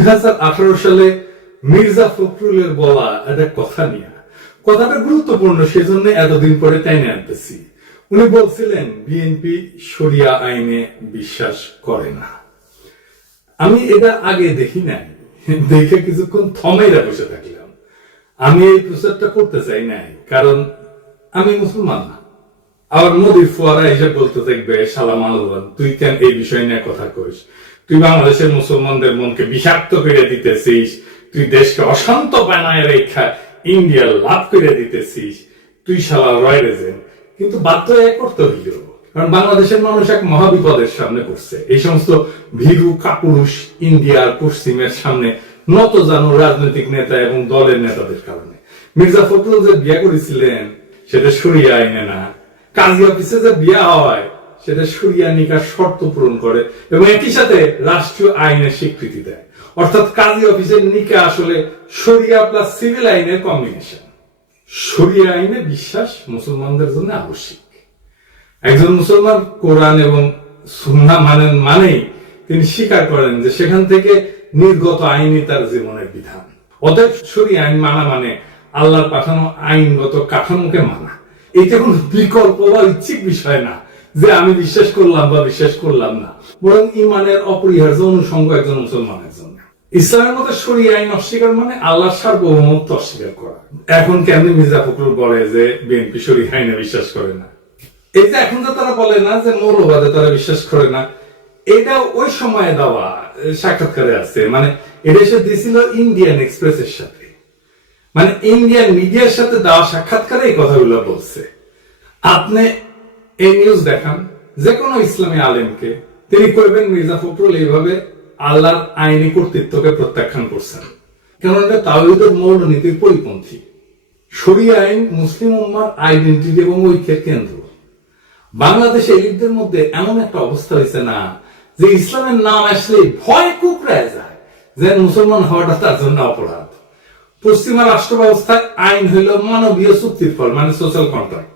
দুই সালে মির্জা ফখরুলের বলা এটা কথা নিয়ে কথাটা গুরুত্বপূর্ণ সেজন্য এতদিন পরে টেনে আনতেছি উনি বলছিলেন বিএনপি সরিয়া আইনে বিশ্বাস করে না আমি এটা আগে দেখি নাই দেখে কিছুক্ষণ থমেরা বসে থাকলাম আমি এই প্রচারটা করতে চাই নাই কারণ আমি মুসলমান না আবার মোদীর ফোয়ারা এসে বলতে থাকবে সালাম আলহান তুই কেন এই বিষয় নিয়ে কথা কইস তুই বাংলাদেশের মুসলমানদের মনকে বিষাক্ত করে দিতেছিস তুই দেশকে অশান্ত বানায় রেখা ইন্ডিয়া লাভ করে দিতেছিস তুই শালা রয় রেজেন কিন্তু বাধ্য এ করতে হইল কারণ বাংলাদেশের মানুষ এক মহাবিপদের সামনে করছে এই সমস্ত ভীরু কাপুরুষ ইন্ডিয়ার পশ্চিমের সামনে নত জানো রাজনৈতিক নেতা এবং দলের নেতাদের কারণে মির্জা ফখরুল যে বিয়ে করেছিলেন সেটা সরিয়ে আইনে না কাজী অফিসে যে বিয়ে হয় সেটা সুরিয়া নিকার শর্ত পূরণ করে এবং একই সাথে রাষ্ট্রীয় আইনের স্বীকৃতি দেয় অর্থাৎ কাজী অফিসের নিকা আসলে সরিয়া প্লাস সিভিল আইনের কম্বিনেশন সরিয়া আইনে বিশ্বাস মুসলমানদের জন্য আবশ্যিক একজন মুসলমান কোরআন এবং সুন্না মানেন মানেই তিনি স্বীকার করেন যে সেখান থেকে নির্গত আইনই তার জীবনের বিধান অতএব সরিয়া আইন মানা মানে আল্লাহর পাঠানো আইনগত কাঠামোকে মানা এটা কোন বিকল্প বা ইচ্ছিক বিষয় না যে আমি বিশ্বাস করলাম বা বিশ্বাস করলাম না বরং ইমানের অপরিহার্য অনুসঙ্গ একজন মুসলমানের জন্য ইসলামের মতো সরিয়ে আইন অস্বীকার মানে আল্লাহর সার্বভৌমত্ব অস্বীকার করা এখন কেমনি মির্জা ফখরুল বলে যে বিএনপি শরীয় আইনে বিশ্বাস করে না এই যে এখন তো তারা বলে না যে মৌলবাদে তারা বিশ্বাস করে না এটা ওই সময়ে দেওয়া সাক্ষাৎকারে আছে মানে এটা সে দিয়েছিল ইন্ডিয়ান এক্সপ্রেস এর সাথে মানে ইন্ডিয়ান মিডিয়ার সাথে দেওয়া সাক্ষাৎকারে এই কথাগুলো বলছে আপনি এই নিউজ দেখান যে কোনো ইসলামী আলেমকে তিনি কইবেন মির্জা ফখরুল এইভাবে আল্লাহর আইনি কর্তৃত্বকে প্রত্যাখ্যান করছেন কেননা এটা তাওহিদের মৌল নীতির পরিপন্থী শরী আইন মুসলিম উম্মার আইডেন্টিটি এবং ঐক্যের কেন্দ্র বাংলাদেশে এলিটদের মধ্যে এমন একটা অবস্থা হয়েছে না যে ইসলামের নাম আসলে ভয় কুকড়ায় যায় যে মুসলমান হওয়াটা তার জন্য অপরাধ পশ্চিমা রাষ্ট্র ব্যবস্থায় আইন হইল মানবীয় চুক্তির ফল মানে সোশ্যাল কন্ট্রাক্ট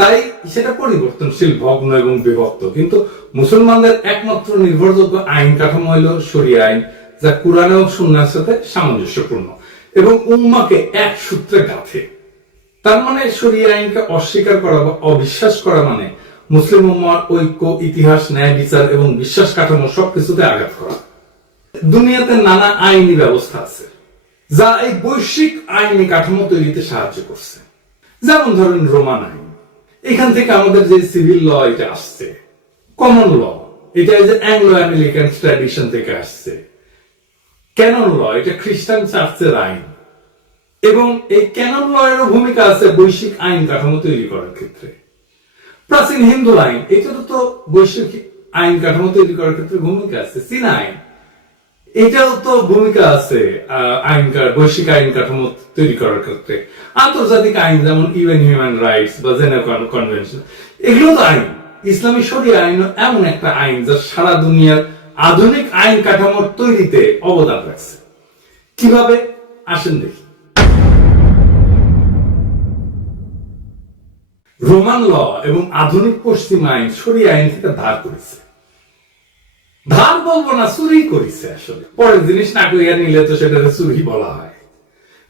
তাই সেটা পরিবর্তনশীল ভগ্ন এবং বিভক্ত কিন্তু মুসলমানদের একমাত্র নির্ভরযোগ্য আইন কাঠামো হইল সরিয়া আইন যা কোরআন এবং সুন্নার সাথে সামঞ্জস্যপূর্ণ এবং উম্মাকে এক সূত্রে গাঁথে তার মানে সরিয়া আইনকে অস্বীকার করা বা অবিশ্বাস করা মানে মুসলিম উম্মার ঐক্য ইতিহাস ন্যায় বিচার এবং বিশ্বাস কাঠামো সবকিছুতে আঘাত করা দুনিয়াতে নানা আইনি ব্যবস্থা আছে যা এই বৈশ্বিক আইনি কাঠামো তৈরিতে সাহায্য করছে যেমন ধরেন রোমান আইন এখান থেকে আমাদের যে সিভিল ল এটা আসছে কমন ল এটা যে অ্যাংলো আমেরিকান ট্র্যাডিশন থেকে আসছে ক্যানন ল এটা খ্রিস্টান চার্চের আইন এবং এই ক্যানন ল এর ভূমিকা আছে বৈশ্বিক আইন কাঠামো তৈরি করার ক্ষেত্রে প্রাচীন হিন্দু আইন এটা তো বৈশ্বিক আইন কাঠামো তৈরি করার ক্ষেত্রে ভূমিকা আছে চীনা আইন এটাও তো ভূমিকা আছে আইনকার বৈশ্বিক আইন কাঠামো তৈরি করার ক্ষেত্রে আন্তর্জাতিক আইন যেমন ইউএন হিউম্যান রাইটস বা জেনেভা কনভেনশন এগুলো তো আইন ইসলামী শরীয় আইন এমন একটা আইন যা সারা দুনিয়ার আধুনিক আইন কাঠামোর তৈরিতে অবদান রাখছে কিভাবে আসেন দেখি রোমান ল এবং আধুনিক পশ্চিম আইন শরীয় আইন থেকে ধার করেছে ধান বলবো না চুরি করেছে আসলে পরের জিনিস না করিয়া নিলে তো সেটা চুরি বলা হয়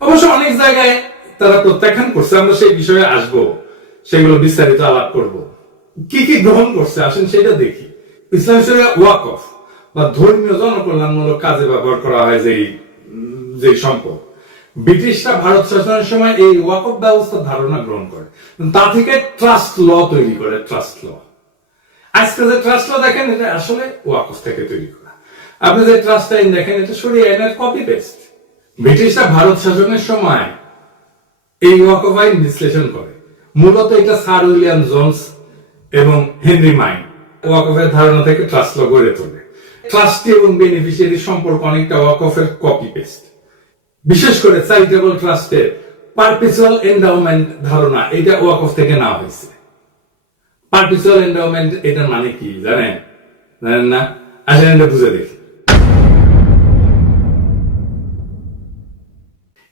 অবশ্য অনেক জায়গায় তারা প্রত্যাখ্যান করছে আমরা সেই বিষয়ে আসব সেগুলো বিস্তারিত আলাপ করব কি কি গ্রহণ করছে আসেন সেটা দেখি ইসলাম শরীয় ওয়াক অফ বা ধর্মীয় জনকল্যাণমূলক কাজে ব্যবহার করা হয় যেই যে সম্পদ ব্রিটিশরা ভারত শাসনের সময় এই ওয়াক ব্যবস্থার ধারণা গ্রহণ করে তা থেকে ট্রাস্ট ল তৈরি করে ট্রাস্ট ল আজকে যে ট্রাস্টটা দেখেন এটা আসলে ওয়াকফ থেকে তৈরি করা আপনি যে ট্রাস্ট আইন দেখেন এটা সরি আইনের কপি পেস্ট ব্রিটিশরা ভারত শাসনের সময় এই ওয়াকফ আইন বিশ্লেষণ করে মূলত এটা স্যার উইলিয়াম জোনস এবং হেনরি মাইন ওয়াকফের ধারণা থেকে ট্রাস্ট ল গড়ে তোলে ট্রাস্টি এবং বেনিফিশিয়ারি সম্পর্ক অনেকটা ওয়াকফের কপি পেস্ট বিশেষ করে চ্যারিটেবল ট্রাস্টের পারপিচুয়াল এন্ডাউমেন্ট ধারণা এটা ওয়াকফ থেকে নেওয়া হয়েছে আর্টিফিশিয়াল এন্ডাওমেন্ট এটা মানে কি জানেন জানেন না আসেন এটা বুঝে দেখি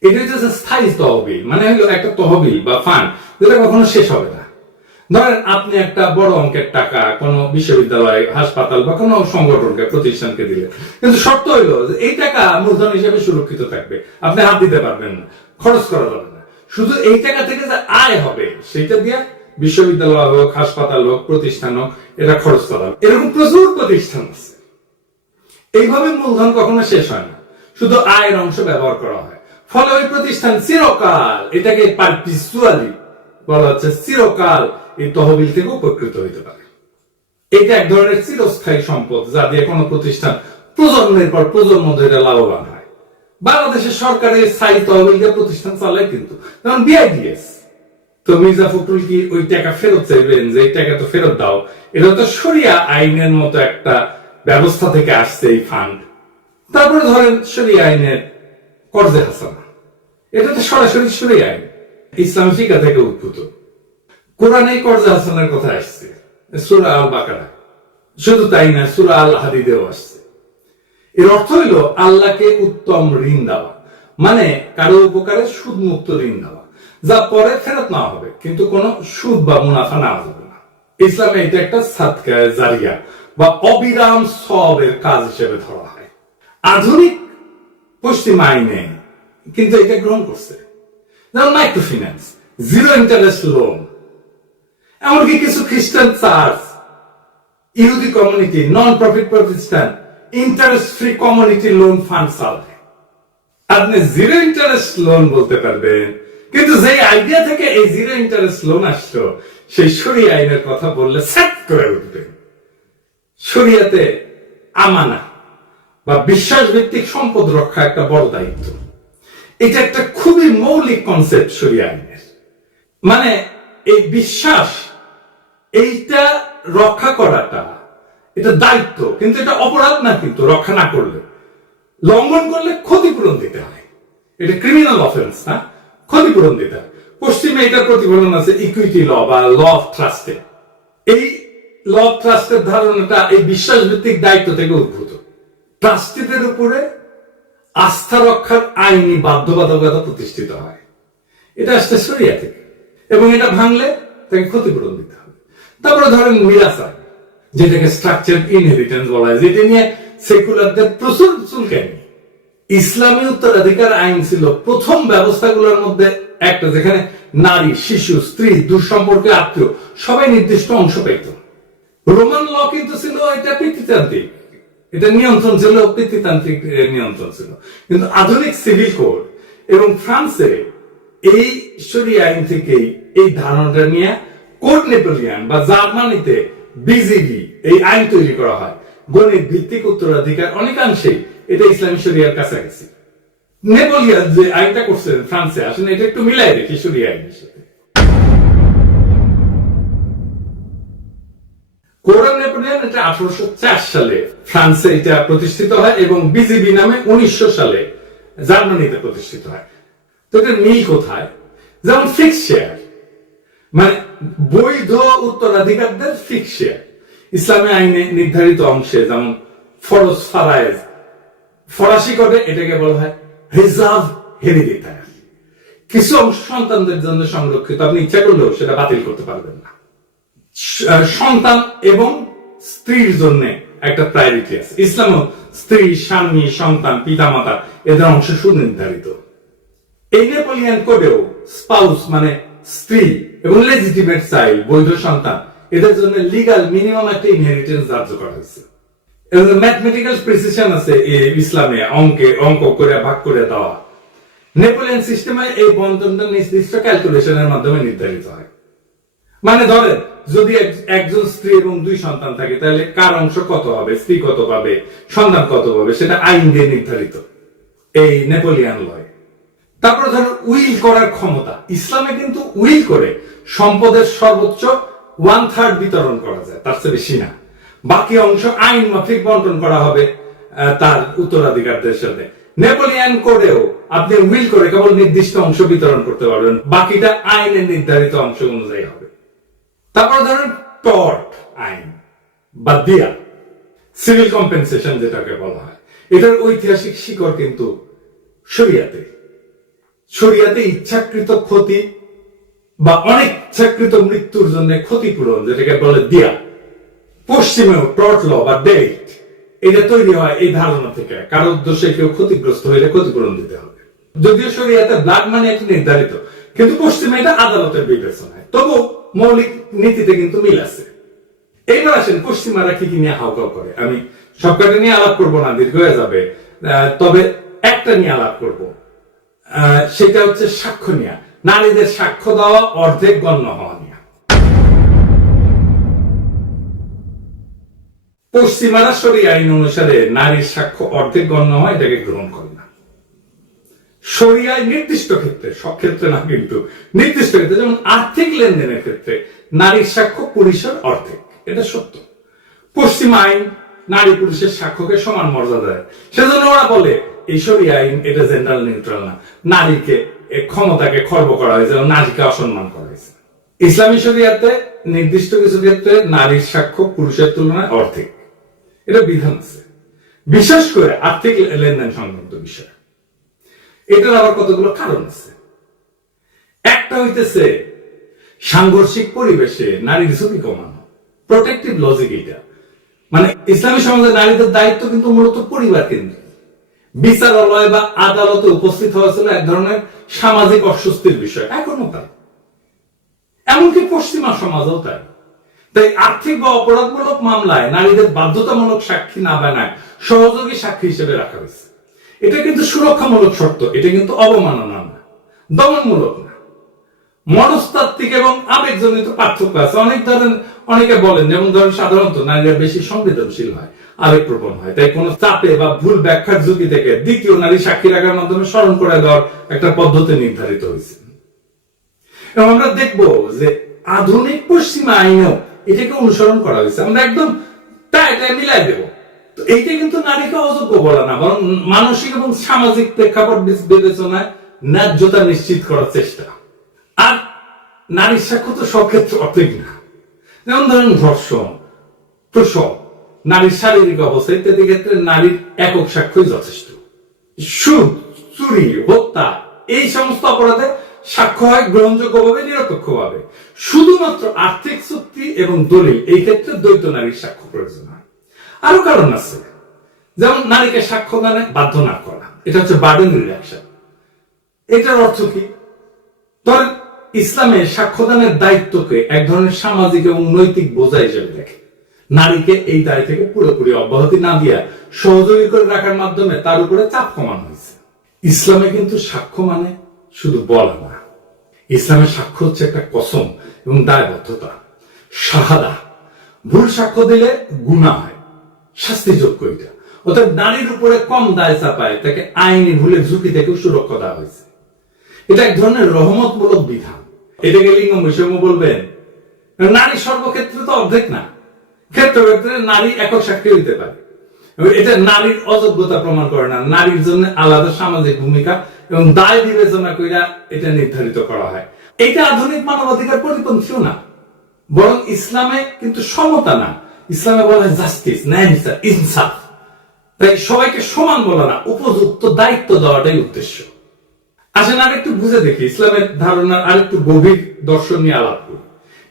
এটা হচ্ছে স্থায়ী তহবিল মানে হলো একটা তহবিল বা ফান্ড যেটা কখনো শেষ হবে না ধরেন আপনি একটা বড় অঙ্কের টাকা কোনো বিশ্ববিদ্যালয় হাসপাতাল বা কোনো সংগঠনকে প্রতিষ্ঠানকে দিলেন কিন্তু শর্ত হইলো যে এই টাকা মূলধন হিসেবে সুরক্ষিত থাকবে আপনি হাত দিতে পারবেন না খরচ করা যাবে না শুধু এই টাকা থেকে যে আয় হবে সেটা দিয়ে বিশ্ববিদ্যালয় হোক হাসপাতাল হোক প্রতিষ্ঠান হোক এরা খরচ করা এরকম প্রচুর প্রতিষ্ঠান আছে এইভাবে মূলধন কখনো শেষ হয় না শুধু আয়ের অংশ ব্যবহার করা হয় ফলে ওই প্রতিষ্ঠান চিরকাল এটাকে পার্টিসুয়ালি বলা হচ্ছে চিরকাল এই তহবিল থেকে উপকৃত হইতে পারে এটা এক ধরনের চিরস্থায়ী সম্পদ যা দিয়ে কোনো প্রতিষ্ঠান প্রজন্মের পর প্রজন্ম ধরে লাভবান হয় বাংলাদেশের সরকারের স্থায়ী তহবিল প্রতিষ্ঠান চালায় কিন্তু যেমন বিআইডিএস তো মির্জা ফখরুল কি ওই টাকা ফেরত চাইবেন যে টাকা তো ফেরত দাও এটা তো সরিয়া আইনের মতো একটা ব্যবস্থা থেকে আসছে এই ফান্ড তারপরে ধরেন সরিয়া আইনের কর্জে হাসান এটা তো সরাসরি সরি আইন ইসলাম ফিকা থেকে উদ্ভূত কোরআনে কর্জে হাসানের কথা আসছে সুরা আল বাকারা শুধু তাই না সুরা আল হাদিদেও আসছে এর অর্থ হইল আল্লাহকে উত্তম ঋণ দেওয়া মানে কারো উপকারে সুদমুক্ত ঋণ দেওয়া যা পরে ফেরত নেওয়া হবে কিন্তু কোনো সুদ বা মুনাফা না যাবে না ইসলামে এটা একটা সাদকায় জারিয়া বা অবিরাম সবের কাজ হিসেবে ধরা হয় আধুনিক পশ্চিম আইনে কিন্তু এটা গ্রহণ করছে যেমন micro finance zero interest loan এমনকি কিছু খ্রিস্টান চার্চ ইহুদি কমিউনিটি নন প্রফিট প্রতিষ্ঠান interest free community loan fund survey আপনি জিরো ইন্টারেস্ট লোন বলতে পারবেন কিন্তু যে আইডিয়া থেকে এই জিরো ইন্টারেস্ট লোন আসছো সেই সরি আইনের কথা বললে সেট করে উঠবে সরিয়াতে আমানা বা বিশ্বাস ভিত্তিক সম্পদ রক্ষা একটা বড় দায়িত্ব এটা একটা খুবই মৌলিক কনসেপ্ট সরি আইনের মানে এই বিশ্বাস এইটা রক্ষা করাটা এটা দায়িত্ব কিন্তু এটা অপরাধ না কিন্তু রক্ষা না করলে লঙ্ঘন করলে ক্ষতিপূরণ দিতে হয় এটা ক্রিমিনাল অফেন্স না ক্ষতিপূরণ দিতে হয় পশ্চিমে এটা প্রতিফলন আছে ইকুইটি ল বা ল অফ ট্রাস্টে এই ল অফ ট্রাস্টের ধারণাটা এই বিশ্বাস ভিত্তিক দায়িত্ব থেকে উদ্ভূত ট্রাস্টিদের উপরে আস্থা রক্ষার আইনি বাধ্যবাধকতা প্রতিষ্ঠিত হয় এটা আসতে সরিয়া থেকে এবং এটা ভাঙলে তাকে ক্ষতিপূরণ দিতে হবে তারপরে ধরেন মিরাসা যেটাকে স্ট্রাকচার ইনহেরিটেন্স বলা হয় যেটা নিয়ে সেকুলারদের প্রচুর চুলকে নিয়ে ইসলামী উত্তরাধিকার আইন ছিল প্রথম ব্যবস্থাগুলোর মধ্যে একটা যেখানে নারী শিশু স্ত্রী দুঃসম্পর্কে আত্মীয় সবাই নির্দিষ্ট অংশ পাইত রোমান ল কিন্তু ছিল এটা পিতৃতান্ত্রিক এটা নিয়ন্ত্রণ ছিল পিতৃতান্ত্রিক নিয়ন্ত্রণ ছিল কিন্তু আধুনিক সিভিল কোড এবং ফ্রান্সে এই ঈশ্বরী আইন থেকেই এই ধারণাটা নিয়ে কোড নেপোলিয়ান বা জার্মানিতে বিজিবি এই আইন তৈরি করা হয় গণিত ভিত্তিক উত্তরাধিকার অনেকাংশেই এটা ইসলামী শরিয়ার কাছাকাছি নেপোলিয়ান যে আইনটা করছেন ফ্রান্সে আসলে এটা একটু মিলাই দেখি সরিয়া আইনের সাথে নেপোলিয়ান এটা আঠারোশো সালে ফ্রান্সে এটা প্রতিষ্ঠিত হয় এবং বিজিবি নামে উনিশশো সালে জার্মানিতে প্রতিষ্ঠিত হয় তো এটা মিল কোথায় যেমন ফিক্স শেয়ার মানে বৈধ উত্তরাধিকারদের ফিক্স শেয়ার ইসলামী আইনে নির্ধারিত অংশে যেমন ফরজ ফারায়েজ ফরাসি কোডে এটাকে বলা হয় রিজার্ভ হেরিডিটার কিছু অংশ সন্তানদের জন্য সংরক্ষিত আপনি ইচ্ছা করলেও সেটা বাতিল করতে পারবেন না সন্তান এবং স্ত্রীর জন্য একটা প্রায়োরিটি আছে ইসলামও স্ত্রী স্বামী সন্তান পিতামাতা এদের অংশ সুনির্ধারিত এই নেপোলিয়ান কোডেও স্পাউস মানে স্ত্রী এবং লেজিটিমেট চাইল্ড বৈধ সন্তান এদের জন্য লিগাল মিনিমাম একটা ইনহেরিটেন্স ধার্য করা হয়েছে ম্যাথমেটিক্যাল প্রিসিশন আছে ইসলামে অঙ্কে অঙ্ক করে ভাগ করে দেওয়া নেপোলিয়ান সিস্টেমে এই বন্টনটা নির্দিষ্ট ক্যালকুলেশনের মাধ্যমে নির্ধারিত হয় মানে ধরেন যদি একজন স্ত্রী এবং দুই সন্তান থাকে তাহলে কার অংশ কত হবে স্ত্রী কত পাবে সন্তান কত পাবে সেটা আইন দিয়ে নির্ধারিত এই নেপোলিয়ান লয় তারপরে ধরো উইল করার ক্ষমতা ইসলামে কিন্তু উইল করে সম্পদের সর্বোচ্চ ওয়ান থার্ড বিতরণ করা যায় তার চেয়ে বেশি না বাকি অংশ আইন মাফিক বন্টন করা হবে তার উত্তরাধিকারদের সাথে নেপোলিয়ান কোডেও আপনি উইল করে কেবল নির্দিষ্ট অংশ বিতরণ করতে পারবেন বাকিটা আইনের নির্ধারিত অংশ অনুযায়ী হবে তারপর ধরেন টর্ট আইন বা দিয়া সিভিল কম্পেনসেশন যেটাকে বলা হয় এটার ঐতিহাসিক শিকড় কিন্তু সরিয়াতে সরিয়াতে ইচ্ছাকৃত ক্ষতি বা অনেক ইচ্ছাকৃত মৃত্যুর জন্য ক্ষতিপূরণ যেটাকে বলে দিয়া পশ্চিমে টর্টল বা ডেট এটা তৈরি হয় এই ধারণা থেকে কারো উদ্দেশ্যে কেউ ক্ষতিগ্রস্ত হইলে ক্ষতিপূরণ দিতে হবে যদিও শরীয়তে ব্লাড মানি এটা নির্ধারিত কিন্তু পশ্চিমে এটা আদালতের বিবেচনায় তবু মৌলিক নীতিতে কিন্তু মিল আছে এইবার আসেন পশ্চিমারা কি কি নিয়ে হাউকাউ করে আমি সবকটা নিয়ে আলাপ করব না দীর্ঘ হয়ে যাবে তবে একটা নিয়ে আলাপ করব সেটা হচ্ছে সাক্ষ্য নেওয়া নারীদের সাক্ষ্য দেওয়া অর্ধেক গণ্য হওয়া নিয়ে পশ্চিমারা সরি আইন অনুসারে নারীর সাক্ষ্য অর্ধেক গণ্য হয় এটাকে গ্রহণ করে না সরিয়ায় নির্দিষ্ট ক্ষেত্রে সব ক্ষেত্রে না কিন্তু নির্দিষ্ট ক্ষেত্রে যেমন আর্থিক লেনদেনের ক্ষেত্রে নারীর সাক্ষ্য পুলিশের অর্ধেক এটা সত্য পশ্চিম আইন নারী পুরুষের সাক্ষ্যকে সমান মর্যাদা দেয় সেজন্য ওরা বলে এই আইন এটা জেন্ডার নিউট্রাল না নারীকে ক্ষমতাকে খর্ব করা হয়েছে নারীকে অসম্মান করা হয়েছে ইসলামী সরিয়াতে নির্দিষ্ট কিছু ক্ষেত্রে নারীর সাক্ষ্য পুরুষের তুলনায় অর্ধেক এটা বিধান আছে বিশেষ করে আর্থিক লেনদেন সংক্রান্ত বিষয় এটার আবার কতগুলো কারণ আছে একটা হইতেছে সাংঘর্ষিক পরিবেশে নারীর ঝুঁকি কমানো প্রোটেক্টিভ লজিক এটা মানে ইসলামী সমাজে নারীদের দায়িত্ব কিন্তু মূলত পরিবার কেন্দ্রিক বিচারালয় বা আদালতে উপস্থিত হওয়া ছিল এক ধরনের সামাজিক অস্বস্তির বিষয় এখনো তাই এমনকি পশ্চিমা সমাজও তাই তাই আর্থিক বা অপরাধমূলক মামলায় নারীদের বাধ্যতামূলক সাক্ষী না বানায় সহযোগী সাক্ষী হিসেবে রাখা হয়েছে এটা কিন্তু সুরক্ষামূলক শর্ত এটা কিন্তু অবমাননা না দমনমূলক না মনস্তাত্ত্বিক এবং আবেগজনিত পার্থক্য আছে অনেক ধরেন অনেকে বলেন যেমন ধরেন সাধারণত নারীরা বেশি সংবেদনশীল হয় আবেগ প্রবণ হয় তাই কোনো চাপে বা ভুল ব্যাখ্যার ঝুঁকি থেকে দ্বিতীয় নারী সাক্ষী রাখার মাধ্যমে স্মরণ করে দেওয়ার একটা পদ্ধতি নির্ধারিত হয়েছে এবং আমরা দেখব যে আধুনিক পশ্চিমা আইনেও এটাকে অনুসরণ করা হয়েছে আমরা একদম তা এটা মিলাই দেব তো এইটা কিন্তু নারীকে অযোগ্য বলা না বরং মানসিক এবং সামাজিক প্রেক্ষাপট বিবেচনায় ন্যায্যতা নিশ্চিত করার চেষ্টা আর নারীর সাক্ষ্য তো সব ক্ষেত্রে অর্থিক না যেমন ধরেন ধর্ষণ প্রসব নারীর শারীরিক অবস্থা ইত্যাদি ক্ষেত্রে নারীর একক সাক্ষ্যই যথেষ্ট সুদ চুরি হত্যা এই সমস্ত অপরাধে সাক্ষ্য হয় গ্রহণযোগ্যভাবে নিরপেক্ষভাবে শুধুমাত্র আর্থিক চুক্তি এবং দলিল এই ক্ষেত্রে দ্বৈত নারীর সাক্ষ্য প্রয়োজন হয় আরো কারণ আছে যেমন নারীকে সাক্ষ্য দানে বাধ্য না করা এটা হচ্ছে বার্ডেন রিডাকশন এটার অর্থ কি ধরেন ইসলামে সাক্ষ্যদানের দায়িত্বকে এক ধরনের সামাজিক এবং নৈতিক বোঝা হিসেবে দেখে নারীকে এই দায় থেকে পুরোপুরি অব্যাহতি না দিয়া সহযোগী করে রাখার মাধ্যমে তার উপরে চাপ কমানো হয়েছে ইসলামে কিন্তু সাক্ষ্য মানে শুধু বলা না ইসলামের সাক্ষ্য হচ্ছে একটা কসম এবং দায়বদ্ধতা সাহাদা ভুল সাক্ষ্য দিলে গুণা হয় শাস্তিযোগ্য এটা অর্থাৎ নারীর উপরে কম দায় চাপায় তাকে আইনি ভুলের ঝুঁকি থেকে সুরক্ষা দেওয়া হয়েছে এটা এক ধরনের রহমতমূলক বিধান এটাকে লিঙ্গ বৈষম্য বলবেন নারী সর্বক্ষেত্রে তো অর্ধেক না ক্ষেত্র ক্ষেত্রে নারী একক সাক্ষী হইতে পারে এটা নারীর অযোগ্যতা প্রমাণ করে না নারীর জন্য আলাদা সামাজিক ভূমিকা এবং দায় বিবেচনা কইরা এটা নির্ধারিত করা হয় এটা আধুনিক মানবাধিকার পরিপন্থীও না বরং ইসলামে কিন্তু সমতা না ইসলামে বলা হয় জাস্টিস ন্যায় বিচার ইনসাফ তাই সবাইকে সমান বলা না উপযুক্ত দায়িত্ব দেওয়াটাই উদ্দেশ্য আসেন আর একটু বুঝে দেখি ইসলামের ধারণার আর একটু গভীর দর্শন নিয়ে আলাপ করি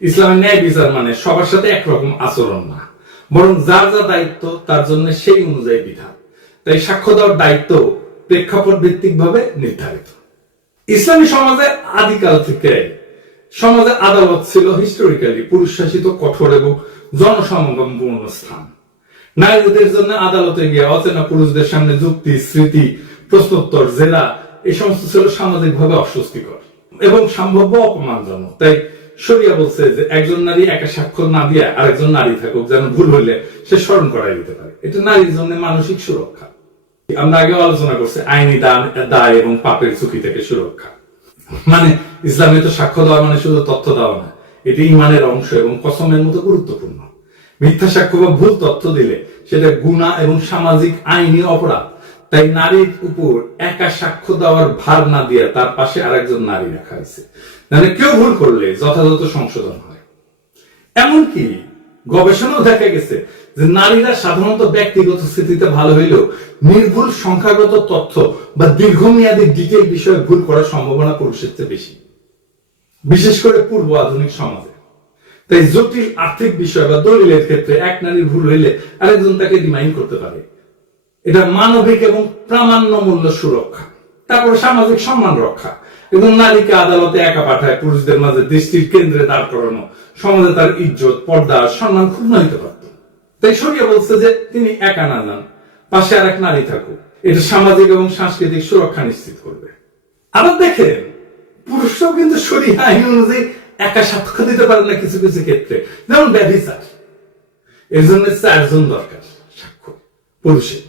ইসলামের ন্যায় বিচার মানে সবার সাথে একরকম আচরণ না বরং যার যা দায়িত্ব তার জন্য সেই অনুযায়ী বিধান তাই সাক্ষ্য দেওয়ার দায়িত্ব প্রেক্ষাপট ভিত্তিক ভাবে নির্ধারিত ইসলামী সমাজে আদিকাল থেকে সমাজে আদালত ছিল হিস্টোরিক্যালি পুরুষ শাসিত কঠোর এবং জনসমাগমপূর্ণ স্থান নারীদের জন্য আদালতে গিয়ে অচেনা পুরুষদের সামনে যুক্তি স্মৃতি প্রশ্নোত্তর জেলা এই সমস্ত ছিল সামাজিকভাবে অস্বস্তিকর এবং সম্ভাব্য অপমানজনক তাই সরিয়া বলছে যে একজন নারী একা স্বাক্ষর না দিয়ে আরেকজন নারী থাকুক যেন ভুল হইলে সে স্মরণ করাই দিতে পারে এটা নারীর জন্য মানসিক সুরক্ষা আমরা আগেও আলোচনা করছি আইনি দান দায় এবং পাপের ঝুঁকি থেকে সুরক্ষা মানে ইসলামে তো সাক্ষ্য দেওয়া মানে শুধু তথ্য দেওয়া না এটি ইমানের অংশ এবং কসমের মতো গুরুত্বপূর্ণ মিথ্যা সাক্ষ্য বা ভুল তথ্য দিলে সেটা গুণা এবং সামাজিক আইনি অপরাধ তাই নারীর উপর একা সাক্ষ্য দেওয়ার ভার না দিয়ে তার পাশে আরেকজন নারী রাখা হয়েছে মানে কেউ ভুল করলে যথাযথ সংশোধন হয় এমনকি গবেষণাও দেখা গেছে যে নারীরা সাধারণত ব্যক্তিগত স্থিতিতে ভালো হইলেও নির্ভুল সংখ্যাগত তথ্য বা দীর্ঘমেয়াদী ডিটেল বিষয়ে ভুল করার সম্ভাবনা পুরুষের চেয়ে বেশি বিশেষ করে পূর্ব আধুনিক সমাজে তাই জটিল আর্থিক বিষয় বা দলিলের ক্ষেত্রে এক নারীর ভুল হইলে আরেকজন তাকে ডিমাইন্ড করতে পারে এটা মানবিক এবং প্রামাণ্য মূল্য সুরক্ষা তারপরে সামাজিক সম্মান রক্ষা এবং নারীকে আদালতে একা পাঠায় পুরুষদের মাঝে দৃষ্টির কেন্দ্রে দাঁড় করানো সমাজে তার ইজ্জত পর্দা সম্মান ক্ষুণ্ণ হইতে পারে তাই শরিয়া বলছে যে তিনি একা না যান পাশে আর এক নারী থাকুক এটা সামাজিক এবং সাংস্কৃতিক সুরক্ষা নিশ্চিত করবে আবার দেখেন পুরুষরাও কিন্তু সরিয়া আইন অনুযায়ী একা সাক্ষ্য দিতে পারে না কিছু কিছু ক্ষেত্রে যেমন ব্যভিচার এর জন্য চারজন দরকার সাক্ষ্য পুরুষের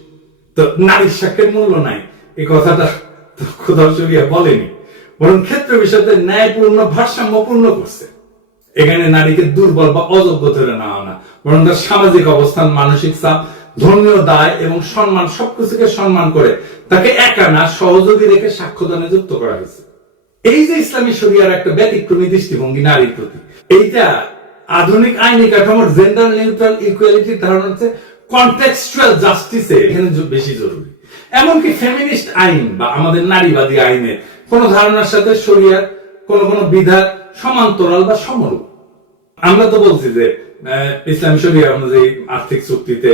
তো নারীর সাক্ষের মূল্য নাই এই কথাটা কোথাও শরিয়া বলেনি বরং ক্ষেত্র বিষয়তে ন্যায়পূর্ণ ভারসাম্যপূর্ণ করছে এখানে নারীকে দুর্বল বা অযোগ্য ধরে নেওয়া না বরং তার সামাজিক অবস্থান মানসিক চাপ ধর্মীয় দায় এবং সম্মান সবকিছুকে সম্মান করে তাকে একা না সহযোগী রেখে সাক্ষ্যদানে যুক্ত করা হয়েছে এই যে ইসলামী শরিয়ার একটা ব্যতিক্রমী দৃষ্টিভঙ্গি নারীর প্রতি এইটা আধুনিক আইনি কাঠামোর জেন্ডার নিউট্রাল ইকুয়ালিটির ধারণা হচ্ছে কন্টেক্সচুয়াল জাস্টিস এখানে বেশি জরুরি এমনকি ফেমিনিস্ট আইন বা আমাদের নারীবাদী আইনে কোন ধারণার সাথে শরিয়ার কোন কোন বিধার সমান্তরাল বা সমরূপ আমরা তো বলছি যে ইসলাম শরিয়া অনুযায়ী আর্থিক চুক্তিতে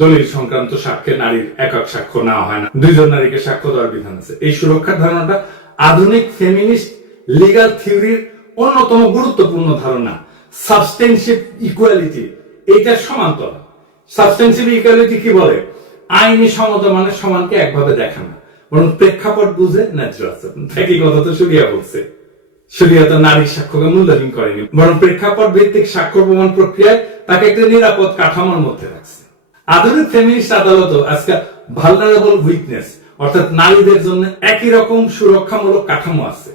দলিল সংক্রান্ত সাক্ষ্যে নারীর একক সাক্ষ্য নেওয়া হয় না দুইজন নারীকে সাক্ষ্য দেওয়ার বিধান আছে এই সুরক্ষার ধারণাটা আধুনিক ফেমিনিস্ট লিগাল থিওরির অন্যতম গুরুত্বপূর্ণ ধারণা সাবস্টেন্সিভ ইকুয়ালিটি এইটা সমান্তর সাবস্টেন্সিভ ইকুয়ালিটি কি বলে আইনি সমতা মানে সমানকে একভাবে দেখানো বরং প্রেক্ষাপট বুঝে ন্যায্য আছে একই কথা তো সুরিয়া বলছে শরীয়ত নারীর সাক্ষ্যকে মূল্যহীন করেনি বরং প্রেক্ষাপট ভিত্তিক সাক্ষ্য প্রমাণ প্রক্রিয়ায় তাকে একটা নিরাপদ কাঠামোর মধ্যে রাখছে আধুনিক ফেমিনিস্ট আদালতও আজকে ভালনারেবল উইকনেস অর্থাৎ নারীদের জন্য একই রকম সুরক্ষামূলক কাঠামো আছে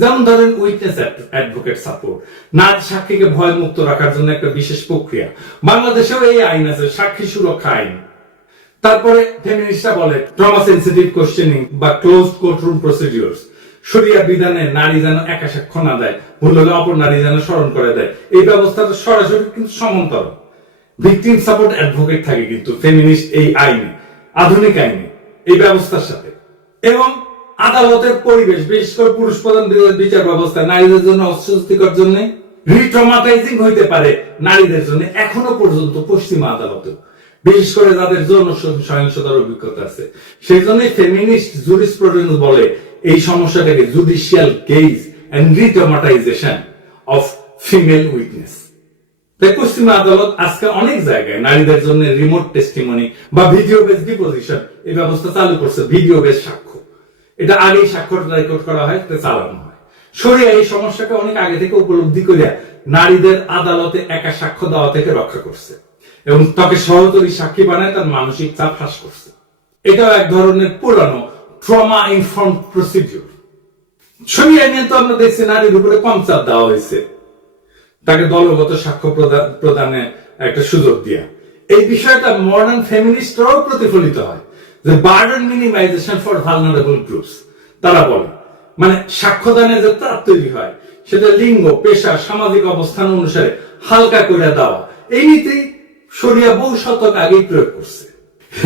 যেমন ধরেন উইকনেস অ্যাডভোকেট সাপোর্ট নাচ সাক্ষীকে ভয় মুক্ত রাখার জন্য একটা বিশেষ প্রক্রিয়া বাংলাদেশেও এই আইন আছে সাক্ষী সুরক্ষা আইন তারপরে ফেমিনিস্টরা বলে ট্রমা সেন্সিটিভ কোশ্চেনিং বা ক্লোজ কোর্টরুম প্রসিডিওর শরিয়া বিধানে নারী যেন একা সাক্ষ্য না দেয় ভুল হলে অপর নারী যেন স্মরণ করে দেয় এই ব্যবস্থাটা সরাসরি কিন্তু সমান্তর ভিকটিম সাপোর্ট অ্যাডভোকেট থাকে কিন্তু ফেমিনিস্ট এই আইনে আধুনিক আইনে এই ব্যবস্থার সাথে এবং আদালতের পরিবেশ বিশেষ করে পুরুষ প্রধান বিচার ব্যবস্থা নারীদের জন্য অস্বস্তিকর জন্য রিট্রমাটাইজিং হইতে পারে নারীদের জন্য এখনো পর্যন্ত পশ্চিমা আদালত বিশেষ করে যাদের যৌন সহিংসতার অভিজ্ঞতা আছে সেই জন্য ফেমিনিস্ট জুরিসপ্রুডেন্স বলে এই সমস্যাটাকে judicial case and retraumatization of female weakness তাই পশ্চিমা আদালত আজকে অনেক জায়গায় নারীদের জন্য রিমোট টেস্টিমনি বা ভিডিও বেস ডিপোজিশন এই ব্যবস্থা চালু করছে ভিডিও বেস সাক্ষ্য এটা আগেই সাক্ষর রেকর্ড করা হয় এটা চালানো হয় সরিয়া এই সমস্যাকে অনেক আগে থেকে উপলব্ধি করিয়া নারীদের আদালতে একা সাক্ষ্য দেওয়া থেকে রক্ষা করছে এবং তাকে সহজরি সাক্ষী বানায় তার মানসিক চাপ হ্রাস করছে এটাও এক ধরনের পুরানো ট্রমা ইনফর্ম প্রসিডিউর ছবি আইনে তো আমরা দেখছি নারীর উপরে কম দেওয়া হয়েছে তাকে দলগত সাক্ষ্য প্রদানে একটা সুযোগ দিয়া এই বিষয়টা মডার্ন ফেমিনিস্টরাও প্রতিফলিত হয় যে burden minimization for vulnerable groups তারা বলে মানে সাক্ষ্যদানে যে তার তৈরি হয় সেটা লিঙ্গ পেশা সামাজিক অবস্থান অনুসারে হালকা করে দেওয়া এই নীতি সরিয়া বহু শতক আগেই প্রয়োগ করছে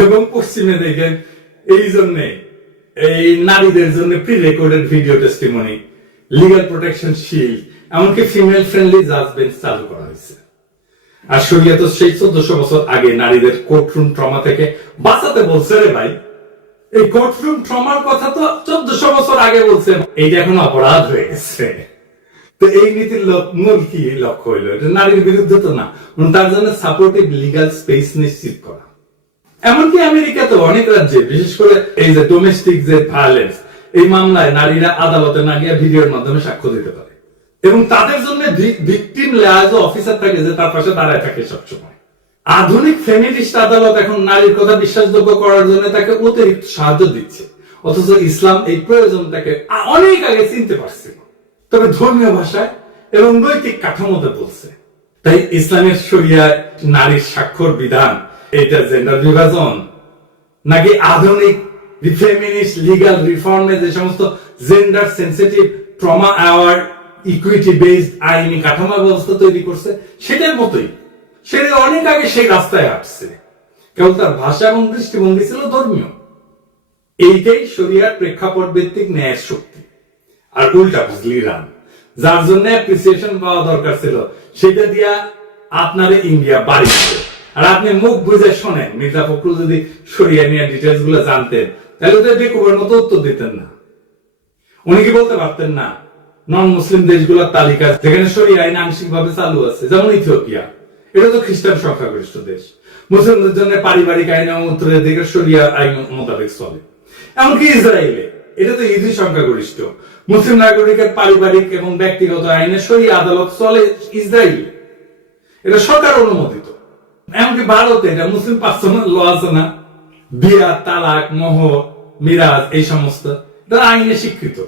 এবং পশ্চিমে দেখেন এই জন্যে এই নারীদের জন্য pre recorded video testimony legal protection shield এমনকি ফিমেল ফ্রেন্ডলি জাজ বেঞ্চ চালু করা হয়েছে আর শরিয়া তো সেই চোদ্দশো বছর আগে নারীদের কোর্টরুম ট্রমা থেকে বাঁচাতে বলছে রে ভাই এই কোর্টরুম ট্রমার কথা তো চোদ্দশো বছর আগে বলছে এইটা এখন অপরাধ হয়ে গেছে তো এই নীতির মূল কি লক্ষ্য হইল এটা নারীর বিরুদ্ধে তো না তার জন্য সাপোর্টিভ লিগাল স্পেস নিশ্চিত করা এমনকি আমেরিকাতে অনেক রাজ্যে বিশেষ করে এই যে ডোমেস্টিক যে ভায়োলেন্স এই মামলায় নারীরা আদালতে না গিয়ে ভিডিওর মাধ্যমে সাক্ষ্য দিতে পারে এবং তাদের জন্য ভিকটিম লেয়াজ অফিসার থাকে যে তার পাশে দাঁড়ায় থাকে সবসময় আধুনিক ফেমিনিস্ট আদালত এখন নারীর কথা বিশ্বাসযোগ্য করার জন্য তাকে অতিরিক্ত সাহায্য দিচ্ছে অথচ ইসলাম এই তাকে অনেক আগে চিনতে পারছিল তবে ধর্মীয় ভাষায় এবং নৈতিক কাঠামোতে বলছে তাই ইসলামের সরিয়ায় নারীর স্বাক্ষর বিধান এটা জেন্ডার বিভাজন নাকি আধুনিক ফেমিনিস্ট লিগাল রিফর্মে যে সমস্ত gender sensitive trauma award equity based আইনি কাঠামো ব্যবস্থা তৈরি করছে সেটার মতোই সেটা অনেক আগে সেই রাস্তায় আসছে কেবল তার ভাষা এবং দৃষ্টিভঙ্গি ছিল ধর্মীয় এইটাই শরিয়ার প্রেক্ষাপট ভিত্তিক ন্যায়ের শক্তি আর উল্টা বুঝলি রান যার জন্য অ্যাপ্রিসিয়েশন পাওয়া দরকার ছিল সেটা দিয়া আপনারে ইন্ডিয়া বাড়ি আর আপনি মুখ বুঝে শোনেন মির্জা ফখরুল যদি সরিয়ে নিয়ে ডিটেলস গুলো জানতেন তাহলে তো বেকুবের মতো উত্তর দিতেন না উনি কি বলতে পারতেন না নন মুসলিম দেশগুলোর তালিকা যেখানে সরিয়ে আইন আংশিক ভাবে চালু আছে যেমন ইথিওপিয়া এটা তো খ্রিস্টান সংখ্যাগরিষ্ঠ দেশ মুসলিমদের জন্য পারিবারিক আইন এবং উত্তরের দিকে সরিয়া আইন মোতাবেক চলে এমনকি ইসরায়েলে এটা তো ইহুদি সংখ্যাগরিষ্ঠ মুসলিম নাগরিকের পারিবারিক এবং ব্যক্তিগত আইনে সরিয়ে আদালত চলে ইসরায়েল এটা সরকার অনুমোদিত এমনকি ভারতে এটা মুসলিম পাচ্ছ না ল আছে না বিয়া তালাক মহ মিরাজ এই সমস্ত তারা আইনে শিক্ষিত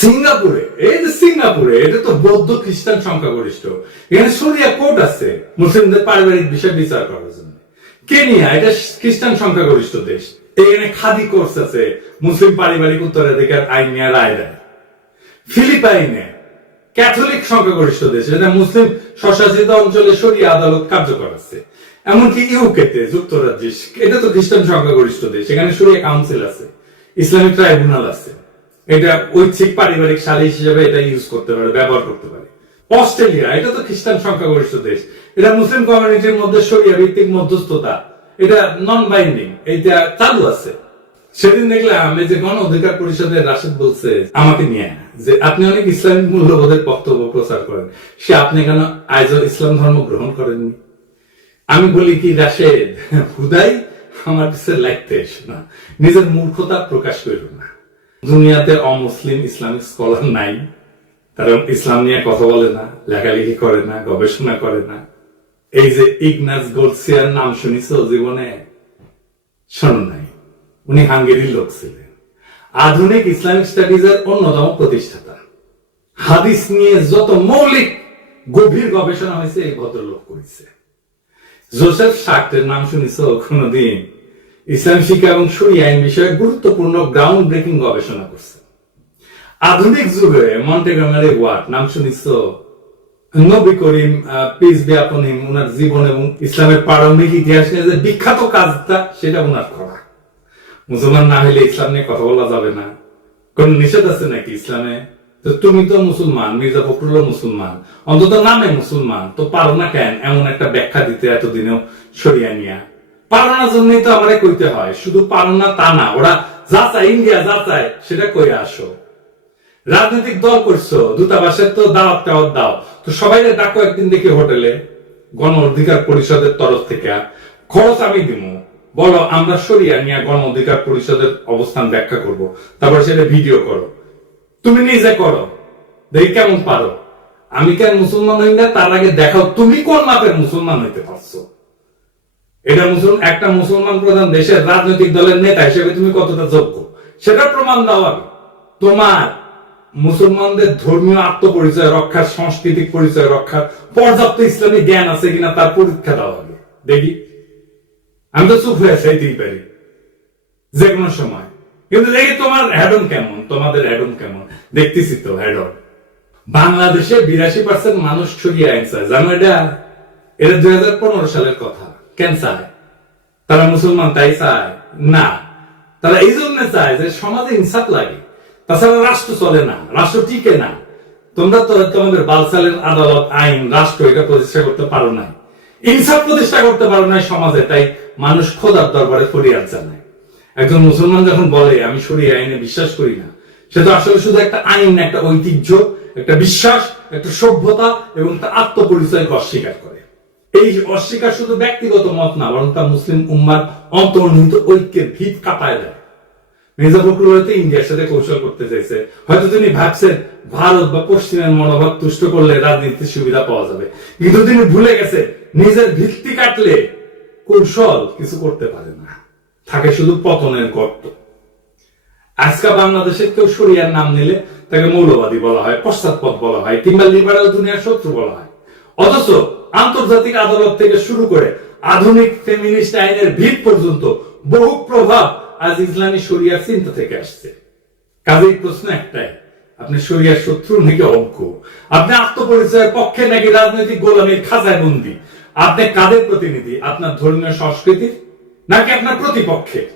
সিঙ্গাপুরে এই যে সিঙ্গাপুরে এটা তো বৌদ্ধ খ্রিস্টান সংখ্যাগরিষ্ঠ এখানে সরিয়া কোর্ট আছে মুসলিমদের পারিবারিক বিষয় বিচার করার জন্য কেনিয়া এটা খ্রিস্টান সংখ্যাগরিষ্ঠ দেশ এখানে খাদি কোর্স আছে মুসলিম পারিবারিক উত্তরাধিকার আইন নিয়ে রায় দেয় ফিলিপাইনে ক্যাথলিক সংখ্যাগরিষ্ঠ দেশ যেটা মুসলিম স্বশাসিত অঞ্চলে সরিয়ে আদালত কার্যকর আছে এমনকি ইউকেতে যুক্তরাজ্যে এটা তো খ্রিস্টান সংখ্যাগরিষ্ঠ দেশ এখানে সরিয়ে কাউন্সিল আছে ইসলামিক ট্রাইব্যুনাল আছে এটা ঐচ্ছিক পারিবারিক সালিস হিসেবে এটা ইউজ করতে পারে ব্যবহার করতে পারে অস্ট্রেলিয়া এটা তো খ্রিস্টান সংখ্যাগরিষ্ঠ দেশ এটা মুসলিম কমিউনিটির মধ্যে সরিয়া ভিত্তিক মধ্যস্থতা এটা নন বাইন্ডিং এটা চালু আছে সেদিন দেখলাম এই যে গণ অধিকার পরিষদের রাশেদ বলছে আমাকে নিয়ে যে আপনি অনেক ইসলাম মূল্যবোধের বক্তব্য প্রচার করেন সে আপনি কেন আইজল ইসলাম ধর্ম গ্রহণ করেননি আমি বলি কি রাশেদ হুদাই আমার পিছনে লাগতে এসো না নিজের মূর্খতা প্রকাশ করিল না দুনিয়াতে অমুসলিম ইসলামিক স্কলার নাই তারা ইসলাম নিয়ে কথা বলে না লেখালেখি করে না গবেষণা করে না এই যে ইগনাস গোলসিয়ার নাম শুনিস জীবনে শোন নাই উনি হাঙ্গেরির লোক ছিলেন আধুনিক ইসলামিক স্টাডিজের অন্যতম প্রতিষ্ঠাতা হাদিস নিয়ে যত মৌলিক গভীর গবেষণা হয়েছে এই ভদ্রলোক করেছে জোসেফ শাক্টের নাম শুনেছ কোনোদিন ইসলাম শিক্ষা এবং শরী আইন বিষয়ে গুরুত্বপূর্ণ গ্রাউন্ড ব্রেকিং গবেষণা করছে আধুনিক যুগে মন্টেগ্রামারি ওয়ার্ড নাম শুনিস নবী করিম পিস ব্যাপনিম ওনার জীবন এবং ইসলামের প্রারম্ভিক ইতিহাস নিয়ে যে বিখ্যাত কাজটা সেটা ওনার করা মুসলমান না হইলে ইসলাম নিয়ে কথা বলা যাবে না কোন নিষেধ আছে নাকি ইসলামে তো তুমি তো মুসলমান মির্জা ফখরুল মুসলমান অন্তত নামে মুসলমান তো পারো না কেন এমন একটা ব্যাখ্যা দিতে এতদিনেও সরিয়ে নিয়া পারো না জন্যই তো আমরা কইতে হয় শুধু পারো না তা না ওরা যা চায় ইন্ডিয়া যা চায় সেটা কই আসো রাজনৈতিক দল করছো দূতাবাসের তো দাওয়াত টাওয়াত দাও তো সবাই ডাকো একদিন দেখি হোটেলে গণ অধিকার পরিষদের তরফ থেকে খরচ আমি দিমু বলো আমরা সরিয়া নিয়ে গণ অধিকার পরিষদের অবস্থান ব্যাখ্যা করব তারপর সেটা ভিডিও করো তুমি নিজে করো দেখি কেমন পারো আমি কেন মুসলমান হই না তার আগে দেখাও তুমি কোন মাপের মুসলমান হইতে পারছো এটা মুসলমান একটা মুসলমান প্রধান দেশের রাজনৈতিক দলের নেতা হিসেবে তুমি কতটা যোগ্য সেটা প্রমাণ দাও তোমার মুসলমানদের ধর্মীয় আত্মপরিচয় রক্ষার সাংস্কৃতিক পরিচয় রক্ষার পর্যাপ্ত ইসলামী জ্ঞান আছে কিনা তার পরীক্ষা দেওয়া হবে দেখি আমি তো চুপ হয়ে চাইতেই পারি যে কোনো সময় কিন্তু দেখি তোমার হ্যাডন কেমন তোমাদের হ্যাডন কেমন দেখতেছি তো হ্যাডন বাংলাদেশে বিরাশি পার্সেন্ট মানুষ ছড়িয়ে আনছে জানো এটা এটা দুই হাজার পনেরো সালের কথা কেন চায় তারা মুসলমান তাই চায় না তারা এই জন্য চায় যে সমাজে ইনসাফ লাগে তাছাড়া রাষ্ট্র চলে না রাষ্ট্র টিকে না তোমরা তো তোমাদের বালসালের আদালত আইন রাষ্ট্র এটা প্রতিষ্ঠা করতে পারো না ইনসাফ প্রতিষ্ঠা করতে পারে না সমাজে তাই মানুষ খোদার দরবারে ফরিয়াদ জানায় একজন মুসলমান যখন বলে আমি শরীর আইনে বিশ্বাস করি না সে তো আসলে শুধু একটা আইন একটা ঐতিহ্য একটা বিশ্বাস একটা সভ্যতা এবং তার আত্মপরিচয়কে অস্বীকার করে এই অস্বীকার শুধু ব্যক্তিগত মত না বরং তা মুসলিম উম্মার অন্তর্নিহিত ঐক্যের ভিত কাটায় দেয় মির্জা ফখরুল হয়তো ইন্ডিয়ার সাথে কৌশল করতে চাইছে হয়তো তিনি ভাবছেন ভারত বা পশ্চিমের মনোভাব তুষ্ট করলে রাজনীতির সুবিধা পাওয়া যাবে কিন্তু তিনি ভুলে গেছে নিজের ভিত্তি কাটলে কৌশল কিছু করতে পারে না থাকে শুধু পতনের গর্ত আজকে বাংলাদেশের কেউ সরিয়ার নাম নিলে তাকে মৌলবাদী বলা হয় পশ্চাৎপদ বলা হয় কিংবা লিবারাল দুনিয়ার শত্রু বলা হয় অথচ আন্তর্জাতিক আদালত থেকে শুরু করে আধুনিক ফেমিনিস্ট আইনের ভিত পর্যন্ত বহু প্রভাব আজ ইসলামী সরিয়ার চিন্তা থেকে আসছে কাজেই প্রশ্ন একটাই আপনি সরিয়ার শত্রু নাকি অজ্ঞ আপনি আত্মপরিচয়ের পক্ষে নাকি রাজনৈতিক গোলামীর খাজায় বন্দী আপনি কাদের প্রতিনিধি আপনার ধর্মীয় সংস্কৃতির নাকি আপনার প্রতিপক্ষের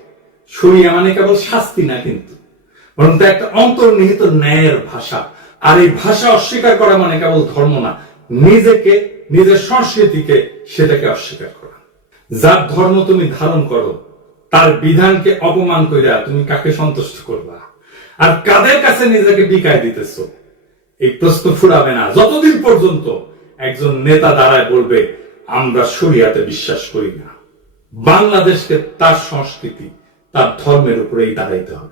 শুনিয়া মানে কেবল শাস্তি না কিন্তু বরন্ত একটা অন্তর্নিহিত ন্যায়ের ভাষা আর এই ভাষা অস্বীকার করা মানে কেবল ধর্ম না নিজেকে নিজের সংস্কৃতিকে সেটাকে অস্বীকার করা যার ধর্ম তুমি ধারণ করো তার বিধানকে অপমান করে তুমি কাকে সন্তুষ্ট করবা আর কাদের কাছে নিজেকে বিকায় দিতেছ এই প্রশ্ন ফুরাবে না যতদিন পর্যন্ত একজন নেতা দ্বারায় বলবে আমরা শরিয়াতে বিশ্বাস করি না বাংলাদেশকে তার সংস্কৃতি তার ধর্মের উপরেই দাঁড়াইতে হবে